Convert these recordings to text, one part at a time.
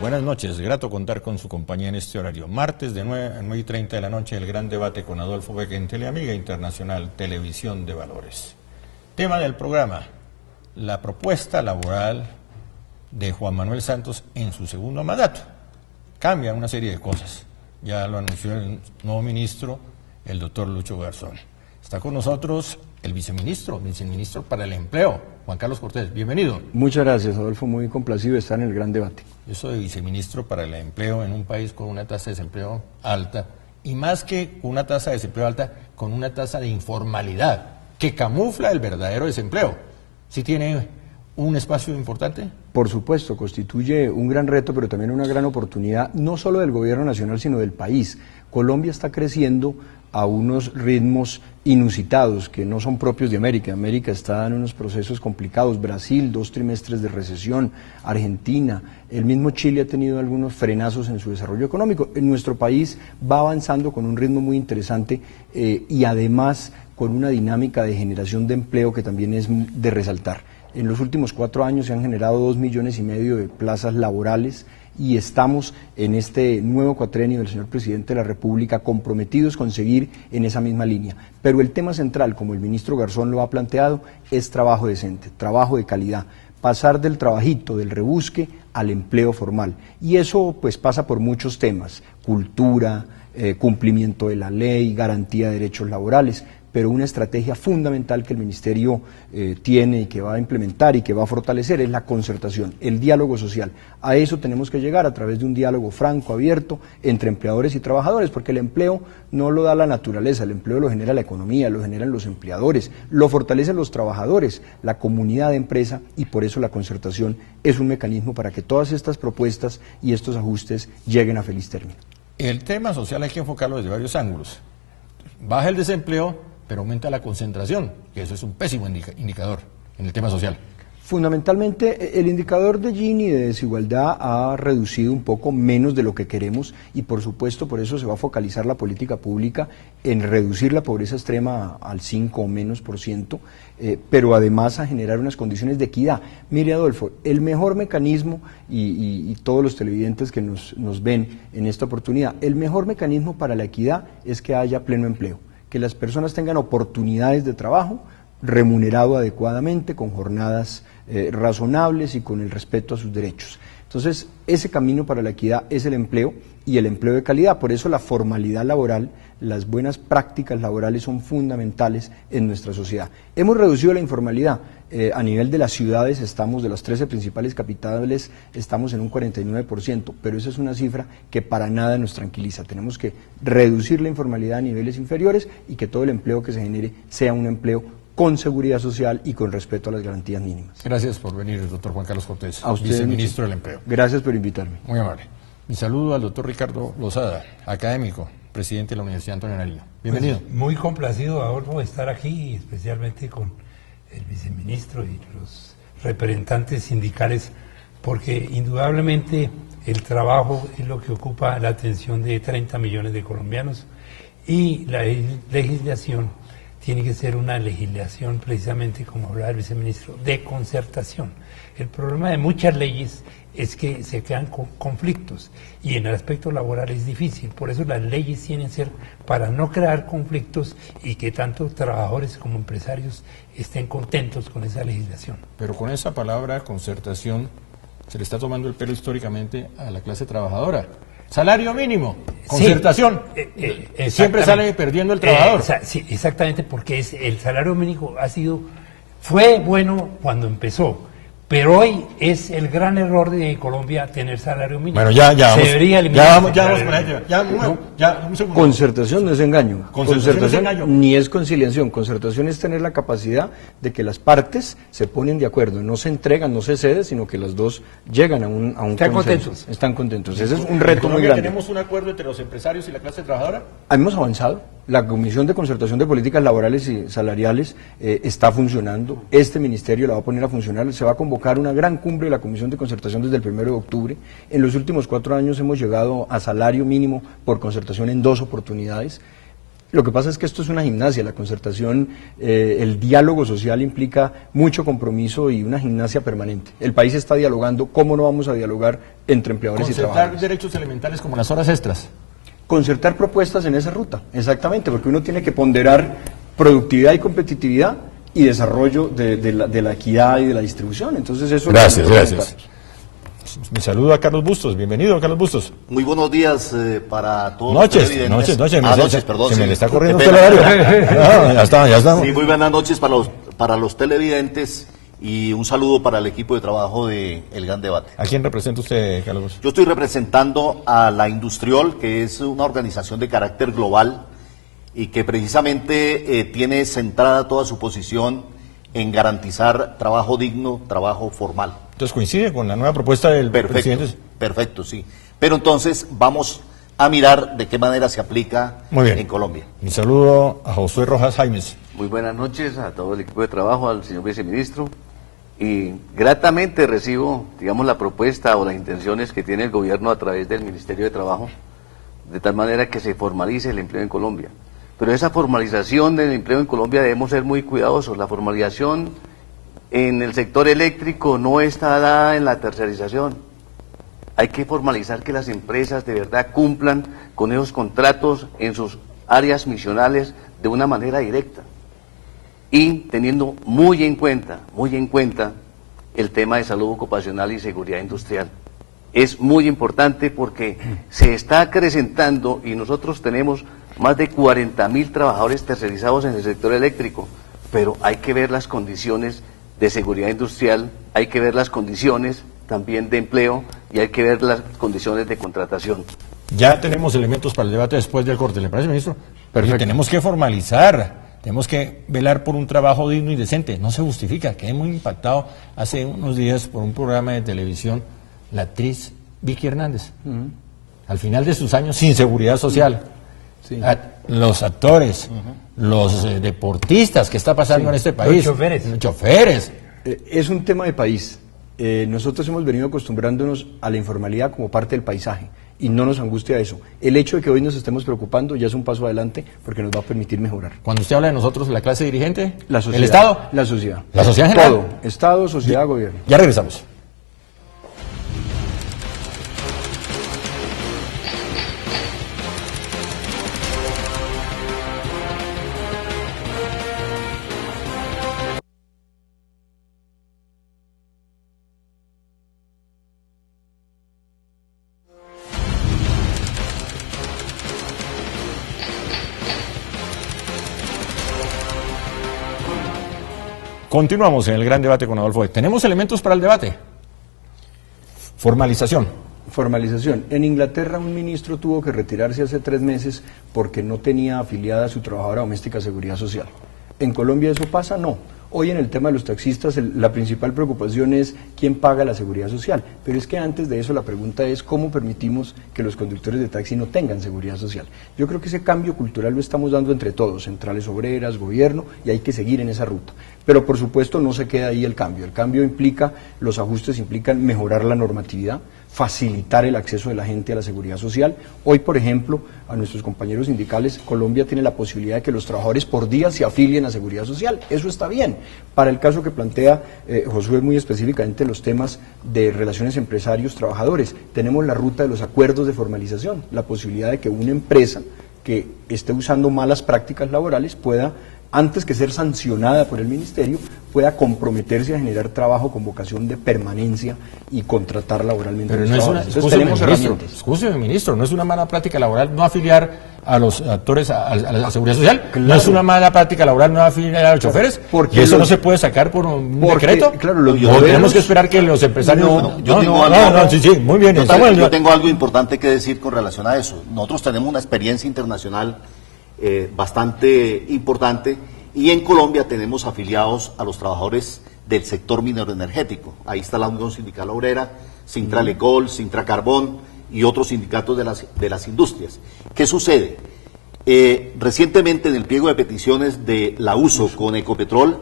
Buenas noches, grato contar con su compañía en este horario. Martes de 9 a 9:30 de la noche, el gran debate con Adolfo Beque en Teleamiga Internacional, Televisión de Valores. Tema del programa, la propuesta laboral de Juan Manuel Santos en su segundo mandato. Cambian una serie de cosas, ya lo anunció el nuevo ministro, el doctor Lucho Garzón. Está con nosotros el viceministro para el empleo, Juan Carlos Cortés. Bienvenido. Muchas gracias, Adolfo, muy complacido de estar en el gran debate. Yo soy viceministro para el empleo en un país con una tasa de desempleo alta, y más que con una tasa de desempleo alta, con una tasa de informalidad que camufla el verdadero desempleo. ¿Sí tiene un espacio importante? Por supuesto, constituye un gran reto, pero también una gran oportunidad, no solo del gobierno nacional, sino del país. Colombia está creciendo a unos ritmos inusitados que no son propios de América. América está en unos procesos complicados. Brasil, 2 trimestres de recesión. Argentina, el mismo Chile ha tenido algunos frenazos en su desarrollo económico. En nuestro país va avanzando con un ritmo muy interesante y además con una dinámica de generación de empleo que también es de resaltar. En los últimos 4 años se han generado 2,5 millones de plazas laborales y estamos en este nuevo cuatrenio del señor presidente de la República comprometidos con seguir en esa misma línea. Pero el tema central, como el ministro Garzón lo ha planteado, es trabajo decente, trabajo de calidad, pasar del trabajito, del rebusque, al empleo formal. Y eso pues pasa por muchos temas, cultura, cumplimiento de la ley, garantía de derechos laborales, pero una estrategia fundamental que el Ministerio tiene y que va a implementar y que va a fortalecer es la concertación, el diálogo social. A eso tenemos que llegar a través de un diálogo franco, abierto, entre empleadores y trabajadores, porque el empleo no lo da la naturaleza, el empleo lo genera la economía, lo generan los empleadores, lo fortalecen los trabajadores, la comunidad de empresa, y por eso la concertación es un mecanismo para que todas estas propuestas y estos ajustes lleguen a feliz término. El tema social hay que enfocarlo desde varios ángulos. Baja el desempleo, pero aumenta la concentración, que eso es un pésimo indicador en el tema social. Fundamentalmente, el indicador de Gini de desigualdad ha reducido un poco menos de lo que queremos y por supuesto por eso se va a focalizar la política pública en reducir la pobreza extrema al 5 o menos %, pero además a generar unas condiciones de equidad. Mire, Adolfo, el mejor mecanismo, y todos los televidentes que nos ven en esta oportunidad, el mejor mecanismo para la equidad es que haya pleno empleo, que las personas tengan oportunidades de trabajo, remunerado adecuadamente, con jornadas razonables y con el respeto a sus derechos. Entonces, ese camino para la equidad es el empleo y el empleo de calidad. Por eso la formalidad laboral, las buenas prácticas laborales son fundamentales en nuestra sociedad. Hemos reducido la informalidad. A nivel de las ciudades estamos, de las 13 principales capitales, estamos en un 49%, pero esa es una cifra que para nada nos tranquiliza. Tenemos que reducir la informalidad a niveles inferiores y que todo el empleo que se genere sea un empleo con seguridad social y con respeto a las garantías mínimas. Gracias por venir, doctor Juan Carlos Cortés, a usted, viceministro del Empleo. Gracias por invitarme. Muy amable. Mi saludo al doctor Ricardo Lozada, académico, presidente de la Universidad Antonio Nariño. Bienvenido. Pues muy complacido, Adolfo, de estar aquí, especialmente con el viceministro y los representantes sindicales, porque indudablemente el trabajo es lo que ocupa la atención de 30 millones de colombianos y la legislación tiene que ser una legislación, precisamente como hablaba el viceministro, de concertación. El problema de muchas leyes es que se crean conflictos y en el aspecto laboral es difícil, por eso las leyes tienen que ser para no crear conflictos y que tanto trabajadores como empresarios estén contentos con esa legislación. Pero con esa palabra concertación se le está tomando el pelo históricamente a la clase trabajadora. Salario mínimo, concertación, sí, siempre sale perdiendo el trabajador. Sí, exactamente, porque el salario mínimo fue bueno cuando empezó, pero hoy es el gran error de Colombia tener salario mínimo. Bueno, ya se debería eliminar. Un segundo. Concertación no es engaño. Concertación es engaño. Ni es conciliación. Concertación es tener la capacidad de que las partes se ponen de acuerdo, no se entregan, no se cede, sino que las dos llegan a un ¿Están consenso. contentos? Están contentos. Ese es un reto muy grande. ¿Tenemos un acuerdo entre los empresarios y la clase trabajadora? Hemos avanzado. La Comisión de Concertación de Políticas Laborales y Salariales está funcionando. Este ministerio la va a poner a funcionar. Se va a convocar una gran cumbre de la Comisión de Concertación desde el 1 de octubre. En los últimos 4 años hemos llegado a salario mínimo por concertación en 2 oportunidades. Lo que pasa es que esto es una gimnasia, la concertación, el diálogo social implica mucho compromiso y una gimnasia permanente. El país está dialogando, ¿cómo no vamos a dialogar entre empleadores y trabajadores? Concertar derechos elementales como las horas extras. Concertar propuestas en esa ruta, exactamente, porque uno tiene que ponderar productividad y competitividad y desarrollo de la equidad y de la distribución. Entonces eso Gracias. Mi saludo a Carlos Bustos. Bienvenido, Carlos Bustos. Muy buenos días para todos Noches. perdón. Se me le está corriendo Qué el pena. horario. Ya está. Sí, muy buenas noches para los televidentes y un saludo para el equipo de trabajo de El Gran Debate. ¿A quién representa usted, Carlos Bustos? Yo estoy representando a la Industriol, que es una organización de carácter global y que precisamente tiene centrada toda su posición en garantizar trabajo digno, trabajo formal. Entonces coincide con la nueva propuesta del presidente. Perfecto, sí. Pero entonces vamos a mirar de qué manera se aplica en Colombia. Mi saludo a Josué Rojas Jaimes. Muy buenas noches a todo el equipo de trabajo, al señor viceministro. Y gratamente recibo, digamos, la propuesta o las intenciones que tiene el gobierno a través del Ministerio de Trabajo, de tal manera que se formalice el empleo en Colombia. Pero esa formalización del empleo en Colombia debemos ser muy cuidadosos. La formalización en el sector eléctrico no está dada en la tercerización. Hay que formalizar que las empresas de verdad cumplan con esos contratos en sus áreas misionales de una manera directa y teniendo muy en cuenta el tema de salud ocupacional y seguridad industrial. Es muy importante porque se está acrecentando y nosotros tenemos más de 40.000 trabajadores tercerizados en el sector eléctrico, pero hay que ver las condiciones de seguridad industrial, hay que ver las condiciones también de empleo y hay que ver las condiciones de contratación. Ya tenemos elementos para el debate después del corte, ¿le parece, ministro? Perfecto. Y tenemos que formalizar, tenemos que velar por un trabajo digno y decente. No se justifica. Quedé muy impactado hace unos días por un programa de televisión, la actriz Vicky Hernández. Al final de sus años sin seguridad social. Sí. Los actores, los deportistas que está pasando en este país. Los choferes. Es un tema de país. Nosotros hemos venido acostumbrándonos a la informalidad como parte del paisaje y no nos angustia eso. El hecho de que hoy nos estemos preocupando ya es un paso adelante porque nos va a permitir mejorar. Cuando usted habla de nosotros, la clase dirigente, La sociedad, el Estado, la sociedad. la sociedad en general. Todo, Estado, sociedad, gobierno. Ya regresamos. Continuamos en el gran debate con Adolfo. ¿Tenemos elementos para el debate? Formalización. Formalización. En Inglaterra un ministro tuvo que retirarse hace 3 meses porque no tenía afiliada a su trabajadora doméstica a Seguridad Social. ¿En Colombia eso pasa? No. Hoy en el tema de los taxistas la principal preocupación es quién paga la seguridad social, pero es que antes de eso la pregunta es cómo permitimos que los conductores de taxi no tengan seguridad social. Yo creo que ese cambio cultural lo estamos dando entre todos, centrales obreras, gobierno, y hay que seguir en esa ruta. Pero por supuesto no se queda ahí el cambio implica, los ajustes implican mejorar la normatividad, facilitar el acceso de la gente a la seguridad social. Hoy, por ejemplo, a nuestros compañeros sindicales, Colombia tiene la posibilidad de que los trabajadores por día se afilien a seguridad social. Eso está bien. Para el caso que plantea Josué muy específicamente los temas de relaciones empresarios-trabajadores, tenemos la ruta de los acuerdos de formalización, la posibilidad de que una empresa que esté usando malas prácticas laborales pueda, antes que ser sancionada por el ministerio, pueda comprometerse a generar trabajo con vocación de permanencia y contratar laboralmente. Pero no es una, escúcheme, ministro, no es una mala práctica laboral no afiliar a los actores a la seguridad social, claro. No es una mala práctica laboral no afiliar a los choferes, porque eso no se puede sacar por un decreto. Claro, tenemos que esperar que los empresarios. Sí, muy bien. Yo tengo algo importante que decir con relación a eso. Nosotros tenemos una experiencia internacional bastante importante y en Colombia tenemos afiliados a los trabajadores del sector minero energético. Ahí está la Unión Sindical Obrera, Sintralecol, Sintracarbón y otros sindicatos de las industrias. ¿Qué sucede? Recientemente en el pliego de peticiones de la USO con Ecopetrol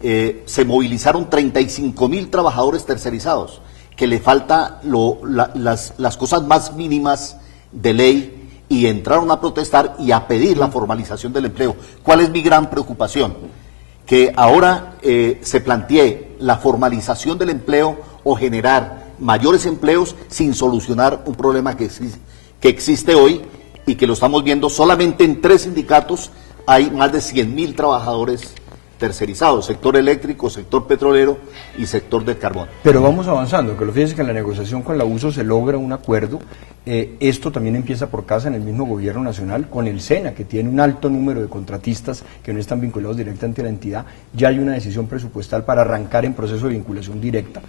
se movilizaron 35.000 trabajadores tercerizados, que le falta las cosas más mínimas de ley y entraron a protestar y a pedir la formalización del empleo. ¿Cuál es mi gran preocupación? Que ahora se plantee la formalización del empleo o generar mayores empleos sin solucionar un problema que existe hoy y que lo estamos viendo solamente en 3 sindicatos. Hay más de 100.000 trabajadores tercerizados, sector eléctrico, sector petrolero y sector del carbón. Pero vamos avanzando, que lo fíjense que en la negociación con la USO se logra un acuerdo. Esto también empieza por casa en el mismo gobierno nacional, con el SENA, que tiene un alto número de contratistas que no están vinculados directamente a la entidad. Ya hay una decisión presupuestal para arrancar en proceso de vinculación directa.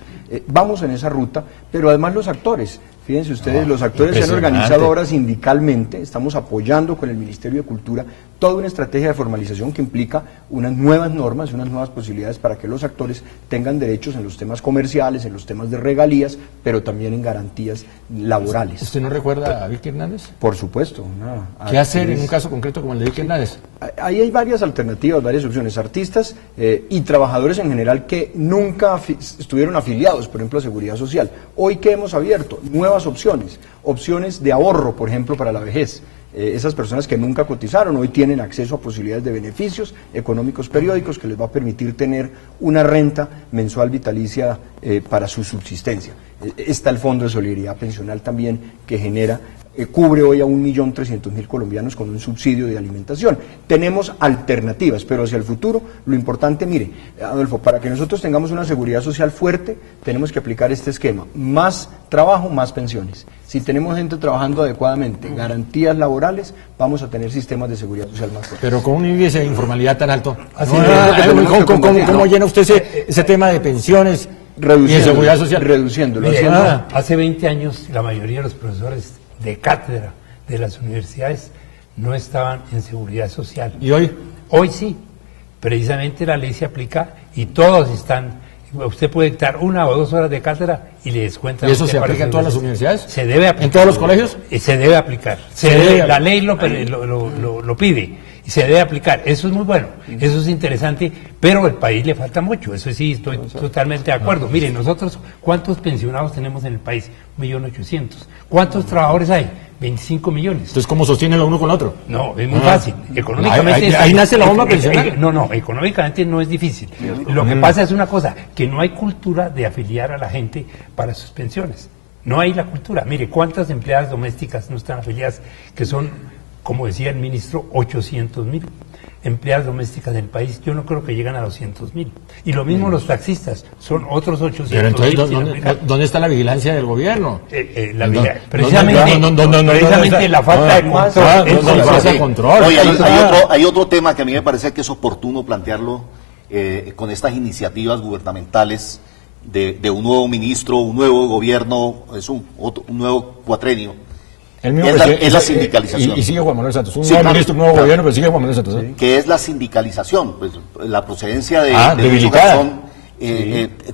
Vamos en esa ruta, pero además los actores. Fíjense ustedes, los actores se han organizado ahora sindicalmente, estamos apoyando con el Ministerio de Cultura toda una estrategia de formalización que implica unas nuevas normas, unas nuevas posibilidades para que los actores tengan derechos en los temas comerciales, en los temas de regalías, pero también en garantías laborales. ¿Usted no recuerda a Vicky Hernández? Por supuesto. ¿Qué hacer en un caso concreto como el de Vicky Hernández? Ahí hay varias alternativas, varias opciones. Artistas y trabajadores en general que nunca estuvieron afiliados, por ejemplo, a Seguridad Social. Hoy que hemos abierto nuevas opciones de ahorro, por ejemplo, para la vejez. Esas personas que nunca cotizaron hoy tienen acceso a posibilidades de beneficios económicos periódicos que les va a permitir tener una renta mensual vitalicia para su subsistencia. Está el Fondo de Solidaridad Pensional también, que cubre hoy a 1.300.000 colombianos con un subsidio de alimentación. Tenemos alternativas, pero hacia el futuro lo importante, mire, Adolfo, para que nosotros tengamos una seguridad social fuerte, tenemos que aplicar este esquema: más trabajo, más pensiones. Si tenemos gente trabajando adecuadamente, garantías laborales, vamos a tener sistemas de seguridad social más fuertes. Pero con un índice de informalidad tan alto, ¿cómo llena usted ese tema de pensiones y de seguridad social? Reduciéndolo. Mire, hace 20 años la mayoría de los profesores de cátedra de las universidades no estaban en seguridad social. ¿Y hoy? Hoy sí, precisamente la ley se aplica y todos están. Usted puede dictar 1 o 2 horas de cátedra y le descuentan. ¿Y eso se aplica en todas las universidades? Se debe aplicar. ¿En todos los colegios? Se debe aplicar. La ley lo pide y se debe aplicar. Eso es muy bueno, eso es interesante, pero al país le falta mucho. Eso sí, estoy totalmente de acuerdo. Miren, nosotros, ¿cuántos pensionados tenemos en el país? 1.800.000. ¿Cuántos trabajadores hay? 25 millones. Entonces, ¿cómo sostienen lo uno con lo otro? No, es muy fácil. Económicamente ahí nace la bomba pensional. No, económicamente no es difícil. Lo que pasa es una cosa, que no hay cultura de afiliar a la gente para sus pensiones. No hay la cultura. Mire, ¿cuántas empleadas domésticas no están afiliadas? Que son, como decía el ministro, 800.000 empleadas domésticas del país. Yo no creo que llegan a 200.000. Y lo mismo los taxistas, son otros 800.000. Pero entonces, ¿dónde está la vigilancia del gobierno? Precisamente la falta de control. Oye, hay otro tema que a mí me parece que es oportuno plantearlo con estas iniciativas gubernamentales de un nuevo ministro, un nuevo gobierno, es un nuevo cuatrenio. Es la sindicalización. Y sigue Juan Manuel Santos. Un nuevo ministro, un nuevo gobierno, pero sigue Juan Manuel Santos. Que es la sindicalización. Pues, la procedencia de debilitada. Garzón,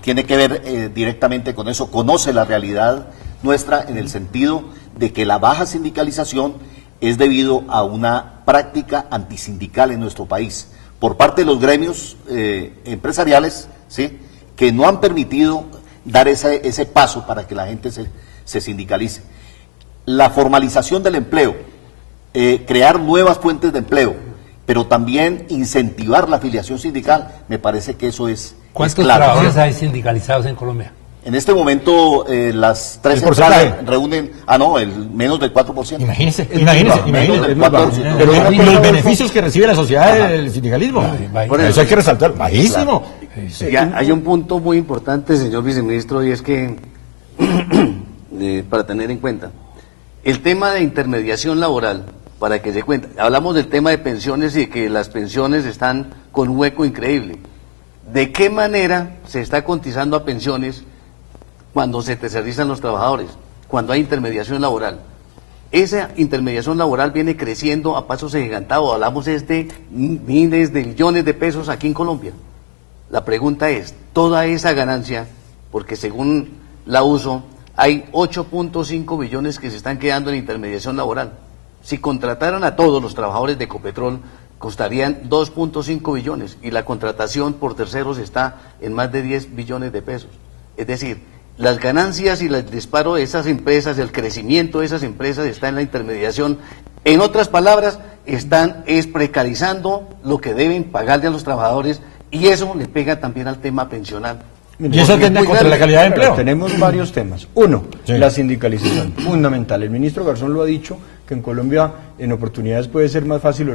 tiene que ver directamente con eso. Conoce la realidad nuestra en el sentido de que la baja sindicalización es debido a una práctica antisindical en nuestro país por parte de los gremios empresariales, ¿sí?, que no han permitido dar ese paso para que la gente se sindicalice. La formalización del empleo, crear nuevas fuentes de empleo, pero también incentivar la afiliación sindical, me parece que eso es ¿Cuántos trabajadores hay sindicalizados en Colombia? En este momento las 3 centrales reúnen, el menos del 4%. Imagínese. Pero los beneficios que recibe la sociedad del sindicalismo, por eso hay que resaltar, bajísimo. Hay un punto muy importante, señor viceministro, y es que, para tener en cuenta, el tema de intermediación laboral, para que se cuente, hablamos del tema de pensiones y de que las pensiones están con un hueco increíble. ¿De qué manera se está cotizando a pensiones cuando se tercerizan los trabajadores, cuando hay intermediación laboral? Esa intermediación laboral viene creciendo a pasos agigantados, hablamos de miles de millones de pesos aquí en Colombia. La pregunta es, toda esa ganancia, porque según la USO, hay 8.5 billones que se están quedando en intermediación laboral. Si contrataran a todos los trabajadores de Ecopetrol, costarían 2.5 billones y la contratación por terceros está en más de 10 billones de pesos. Es decir, las ganancias y el disparo de esas empresas, el crecimiento de esas empresas está en la intermediación En otras palabras, están precarizando lo que deben pagarle a los trabajadores y eso le pega también al tema pensional. Y eso atenta contra la calidad de empleo. Tenemos varios temas. Uno, Sí. la sindicalización, fundamental. El ministro Garzón lo ha dicho, que en Colombia en oportunidades puede ser más fácil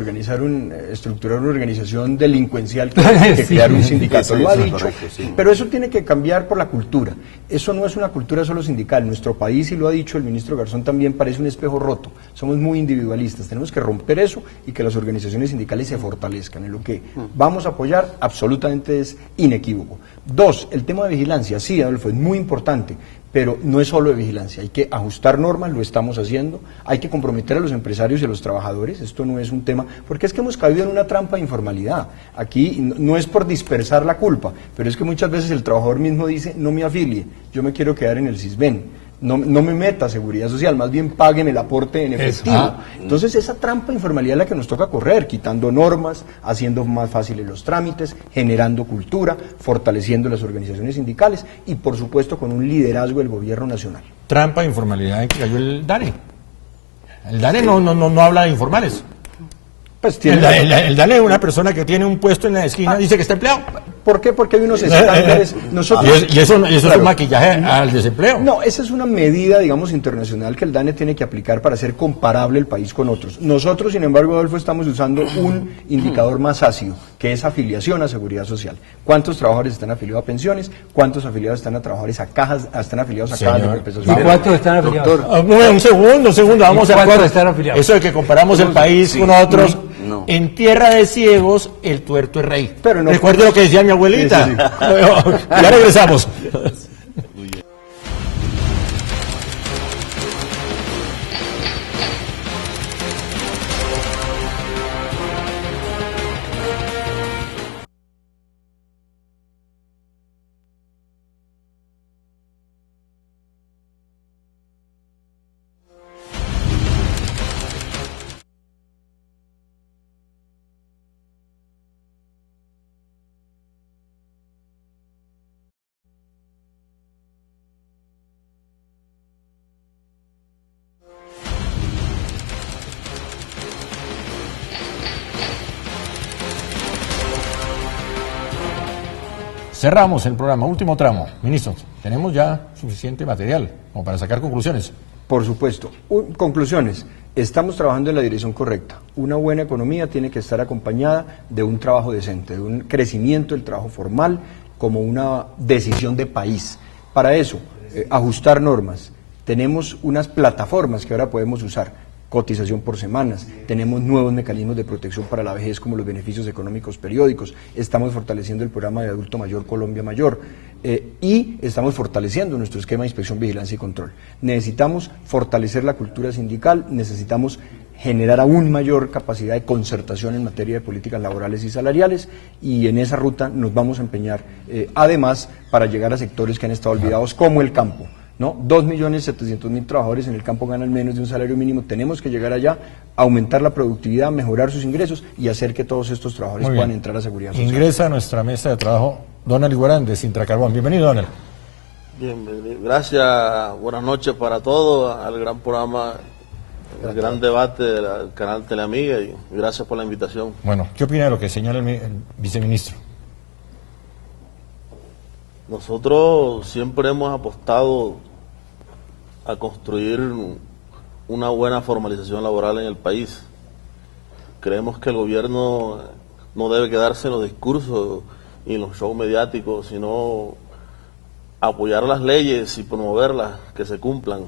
estructurar una organización delincuencial que Sí. crear un sindicato. Eso Lo ha es dicho, correcto, sí. pero eso tiene que cambiar por la cultura. Eso no es una cultura solo sindical. Nuestro país, y lo ha dicho el ministro Garzón también, parece un espejo roto. Somos muy individualistas. Tenemos que romper eso y que las organizaciones sindicales se fortalezcan. En lo que vamos a apoyar absolutamente es inequívoco. Dos, el tema de vigilancia. Sí, Adolfo, es muy importante. Pero no es solo de vigilancia, hay que ajustar normas, lo estamos haciendo, hay que comprometer a los empresarios y a los trabajadores, esto no es un tema, porque es que hemos caído en una trampa de informalidad. Aquí no es por dispersar la culpa, pero es que muchas veces el trabajador mismo dice, no me afilie, yo me quiero quedar en el CISBEN. No me meta a seguridad social, más bien págueme el aporte en efectivo. Entonces esa trampa de informalidad es la que nos toca correr, quitando normas, haciendo más fáciles los trámites, generando cultura, fortaleciendo las organizaciones sindicales y por supuesto con un liderazgo del gobierno nacional. Trampa, informalidad en que cayó el DANE. El DANE no habla de informales. Pues El DANE es una persona que tiene un puesto en la esquina, dice que está empleado. ¿Por qué? Porque hay unos estándares. Y eso es Claro. un maquillaje al desempleo. No, esa es una medida, digamos, internacional que el DANE tiene que aplicar para hacer comparable el país con otros. Nosotros, sin embargo, Adolfo, estamos usando un indicador más ácido, que es afiliación a seguridad social. ¿Cuántos trabajadores están afiliados a pensiones? ¿Cuántos afiliados están a trabajadores a cajas, están afiliados a cajas de Señor. compensación? ¿Y cuántos están afiliados? Un segundo, vamos ¿Y a cuántos acuerdo. están afiliados? Eso de que comparamos el país con otros. No. En tierra de ciegos, el tuerto es rey. Pero no- Recuerde lo que decía mi abuelita. Sí, sí, Ya regresamos. Cerramos el programa, último tramo. Ministro, tenemos ya suficiente material como para sacar conclusiones. Por supuesto. Conclusiones. Estamos trabajando en la dirección correcta. Una buena economía tiene que estar acompañada de un trabajo decente, de un crecimiento del trabajo formal como una decisión de país. Para eso, ajustar normas. Tenemos unas plataformas que ahora podemos usar. Cotización por semanas, tenemos nuevos mecanismos de protección para la vejez como los beneficios económicos periódicos, estamos fortaleciendo el programa de adulto mayor Colombia Mayor y estamos fortaleciendo nuestro esquema de inspección, vigilancia y control. Necesitamos fortalecer la cultura sindical, necesitamos generar aún mayor capacidad de concertación en materia de políticas laborales y salariales y en esa ruta nos vamos a empeñar además para llegar a sectores que han estado olvidados como el campo. ¿No? 2.700.000 trabajadores en el campo ganan menos de un salario mínimo. Tenemos que llegar allá, aumentar la productividad, mejorar sus ingresos y hacer que todos estos trabajadores Muy bien. puedan entrar a seguridad social. Ingresa a nuestra mesa de trabajo Donald Iguarán de Sintracarbón. Bienvenido, Donald. Bien, gracias, buenas noches para todos, al gran programa, el gran debate del canal Teleamiga y gracias por la invitación. Bueno, ¿qué opina de lo que señala el viceministro? Nosotros siempre hemos apostado a construir una buena formalización laboral en el país. Creemos que el gobierno no debe quedarse en los discursos y en los shows mediáticos, sino apoyar las leyes y promoverlas, que se cumplan,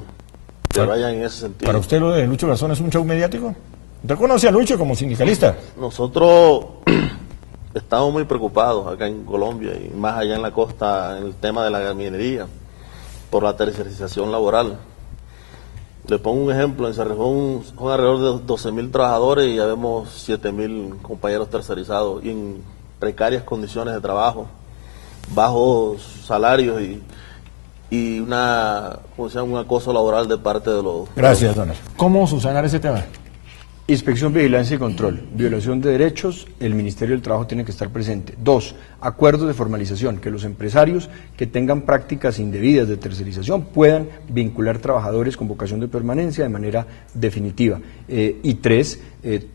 que vayan en ese sentido. ¿Para usted lo de Lucho Garzón es un show mediático? ¿Usted conoce a Lucho como sindicalista? Nosotros estamos muy preocupados acá en Colombia y más allá en la costa en el tema de la minería por la tercerización laboral. Le pongo un ejemplo, en Cerrejón son alrededor de 12.000 trabajadores y ya vemos 7.000 compañeros tercerizados y en precarias condiciones de trabajo, bajos salarios y una, ¿cómo se llama?, un acoso laboral de parte de los... Gracias, Donald. ¿Cómo subsanar ese tema? Inspección, vigilancia y control. Violación de derechos, el Ministerio del Trabajo tiene que estar presente. 2, acuerdos de formalización, que los empresarios que tengan prácticas indebidas de tercerización puedan vincular trabajadores con vocación de permanencia de manera definitiva. Y 3,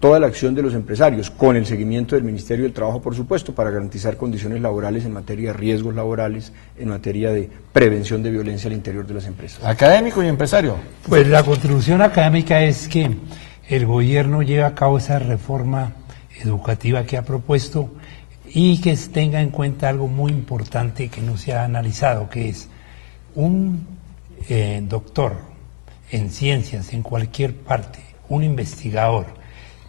toda la acción de los empresarios, con el seguimiento del Ministerio del Trabajo, por supuesto, para garantizar condiciones laborales en materia de riesgos laborales, en materia de prevención de violencia al interior de las empresas. Académico y empresario. Pues la contribución académica es que el gobierno lleve a cabo esa reforma educativa que ha propuesto y que tenga en cuenta algo muy importante que no se ha analizado, que es un doctor en ciencias en cualquier parte, un investigador,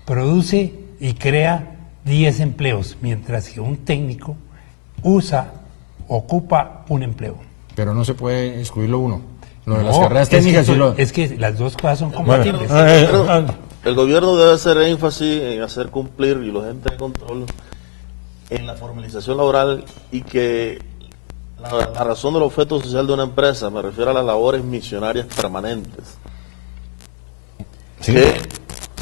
produce y crea 10 empleos, mientras que un técnico ocupa un empleo. Pero no se puede excluirlo uno. Lo de No, las carreras técnicas es que las dos cosas son compatibles. El gobierno debe hacer énfasis en hacer cumplir y los entes de control en la formalización laboral y que la razón del objeto social de una empresa, me refiero a las labores misionarias permanentes, Sí. que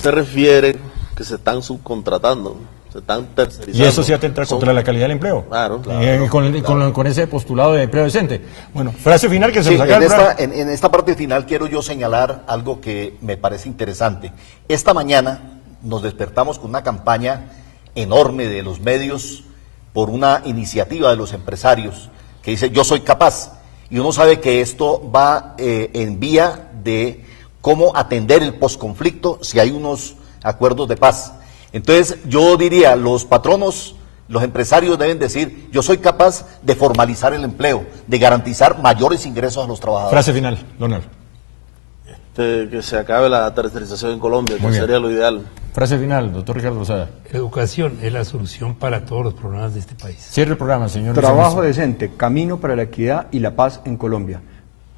se refiere que se están subcontratando, se están tercerizando. Y eso sí atenta contra la calidad del empleo. Claro. Con ese postulado de empleo decente. Bueno, frase final que se Sí, nos acaba el programa. en esta parte final quiero yo señalar algo que me parece interesante. Esta mañana nos despertamos con una campaña enorme de los medios por una iniciativa de los empresarios que dice yo soy capaz. Y uno sabe que esto va en vía de cómo atender el posconflicto si hay unos acuerdos de paz. Entonces yo diría, los patronos, los empresarios deben decir, yo soy capaz de formalizar el empleo, de garantizar mayores ingresos a los trabajadores. Frase final, Donald. Que se acabe la tercerización en Colombia, Muy que bien. sería lo ideal. Frase final, doctor Ricardo Lozada. Educación es la solución para todos los problemas de este país. Cierre el programa, señor. Trabajo viceministro. decente, camino para la equidad y la paz en Colombia.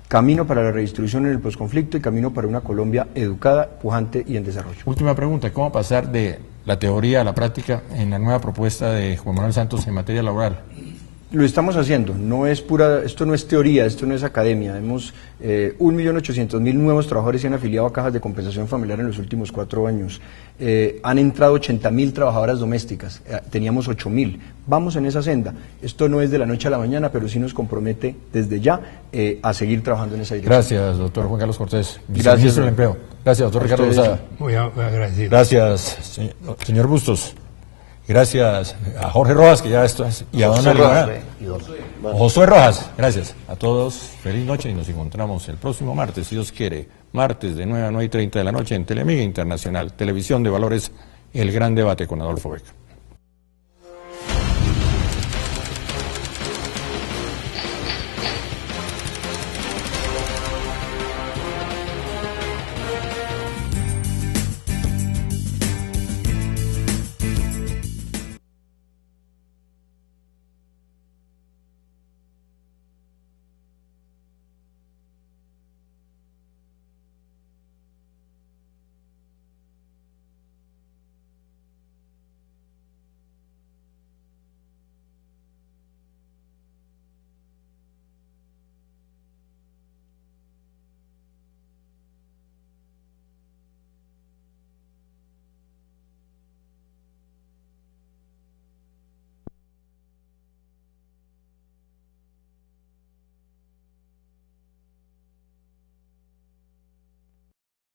Camino para la redistribución en el posconflicto y camino para una Colombia educada, pujante y en desarrollo. Última pregunta, ¿cómo pasar de la teoría a la práctica en la nueva propuesta de Juan Manuel Santos en materia laboral? Lo estamos haciendo, esto no es teoría, esto no es academia. Hemos 1.800.000 nuevos trabajadores se han afiliado a cajas de compensación familiar en los últimos 4 años. Han entrado 80.000 trabajadoras domésticas, teníamos 8.000. Vamos en esa senda. Esto no es de la noche a la mañana, pero sí nos compromete desde ya a seguir trabajando en esa dirección. Gracias, doctor Juan Carlos Cortés, Gracias, viceministro del Empleo. Gracias, doctor Ricardo ustedes. Lozada. Muy agradecido. Gracias, señor Bustos. Gracias a Jorge Rojas, que ya esto es, y a Donald Rojas. Josué Rojas, gracias a todos. Feliz noche y nos encontramos el próximo martes, si Dios quiere. Martes de 9 a 9:30 de la noche en Teleamiga Internacional, Televisión de Valores, el gran debate con Adolfo Becker.